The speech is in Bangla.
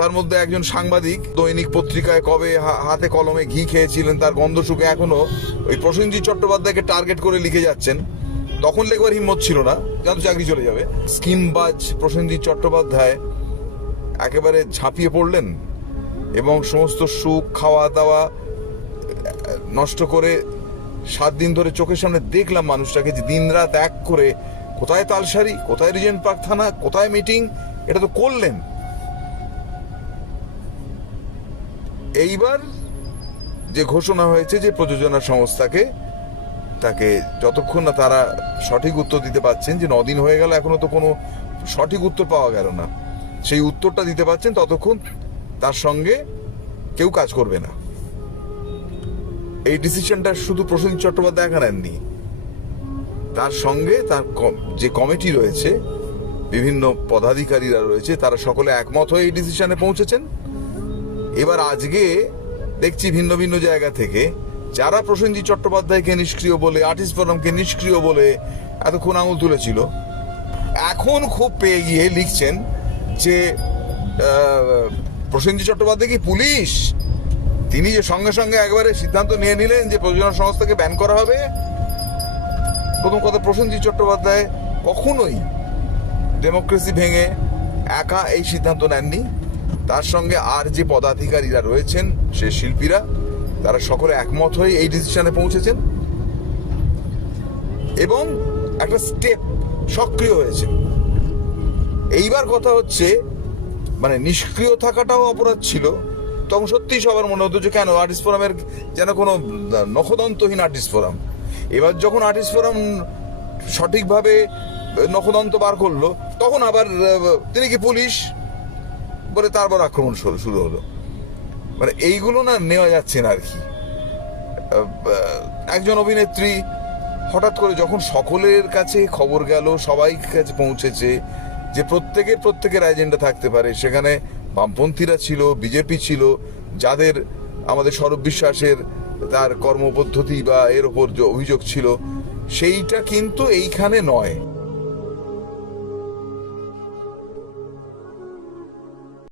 তার মধ্যে একজন সাংবাদিক দৈনিক পত্রিকায় কবে হাতে কলমে ঘি খেয়েছিলেন তার গন্ধ শুকে এখনো ওই প্রসেনজিৎ চট্টোপাধ্যায়কে টার্গেট করে লিখে যাচ্ছেন। তখন লেখবার হিম্মত ছিল না, জানো চাকরি চলে যাবে। স্কিমবাজ প্রসেনজিৎ চট্টোপাধ্যায় একেবারে ঝাঁপিয়ে পড়লেন এবং সমস্ত সুখ খাওয়া দাওয়া নষ্ট করে 7 দিন ধরে চোখের সামনে দেখলাম মানুষটাকে যে দিনরাত এক করে কোথায় তালসারি, কোথায় রিজেন্ট পার্ক থানা, কোথায় মিটিং, এটা তো করলেন। এইবার যে ঘোষণা হয়েছে যে প্রযোজনা সংস্থাকে তাকে যতক্ষণ না তারা সঠিক উত্তর দিতে পারছেন, যে 9 দিন হয়ে গেল এখনো তো কোনো সঠিক উত্তর পাওয়া গেল না, সেই উত্তরটা দিতে পারছেন ততক্ষণ তার সঙ্গে কেউ কাজ করবে না। এই ডিসিশনটা শুধু প্রসেনজিৎ চট্টোপাধ্যায় একা নেননি, তার সঙ্গে তার যে কমিটি রয়েছে, বিভিন্ন পদাধিকারীরা রয়েছে, তারা সকলে একমত হয়ে এই ডিসিশনে পৌঁছেছেন। এবার আজকে দেখছি ভিন্ন ভিন্ন জায়গা থেকে যারা প্রসেনজিৎ চট্টোপাধ্যায়কে নিষ্ক্রিয় বলে, আর্টিস্ট ফোরামকে নিষ্ক্রিয় বলে এতক্ষণ আঙুল তুলেছিল, এখন খুব পেয়ে গিয়ে লিখছেন যে প্রসেনজিৎ চট্টোপাধ্যায় কি পুলিশ? তিনি যে সঙ্গে সঙ্গে একবারে সিদ্ধান্ত নিয়ে নিলেন যে প্রযোজনা সংস্থাকে ব্যান করা হবে। প্রথম কথা, প্রসেনজিৎ চট্টোপাধ্যায় কখনোই ডেমোক্রেসি ভেঙে একা এই সিদ্ধান্ত নেননি। তার সঙ্গে আর যে পদাধিকারীরা রয়েছেন, সে শিল্পীরা, তারা সকলে একমত হয়ে এই ডিসিশনে পৌঁছেছেন এবং একটা স্টেপ সক্রিয় হয়েছে। এইবার কথা হচ্ছে, মানে নিষ্ক্রিয় থাকাটাও অপরাধ ছিল। তখন সত্যিই সবার মনে হতো যে কেন আর্টিস্ট ফোরামের যেন কোনো নখদন্তহীন আর্টিস্ট ফোরাম। এবার যখন আর্টিস্ট ফোরাম সঠিকভাবে নখদন্ত বার করলো, তখন আবার তিনি কি পুলিশ বলে তারপর আক্রমণ শুরু হলো। মানে এইগুলো না নেওয়া যাচ্ছে না আর কি। একজন অভিনেত্রী হঠাৎ করে যখন সকলের কাছে খবর গেল, সবাই কাছে পৌঁছেছে যে প্রত্যেকের এজেন্ডা থাকতে পারে, সেখানে বামপন্থীরা ছিল, বিজেপি ছিল, যাদের আমাদের স্বরূপ বিশ্বাসের তার কর্মপদ্ধতি বা এর ওপর যে অভিযোগ ছিল, সেইটা কিন্তু এইখানে নয়।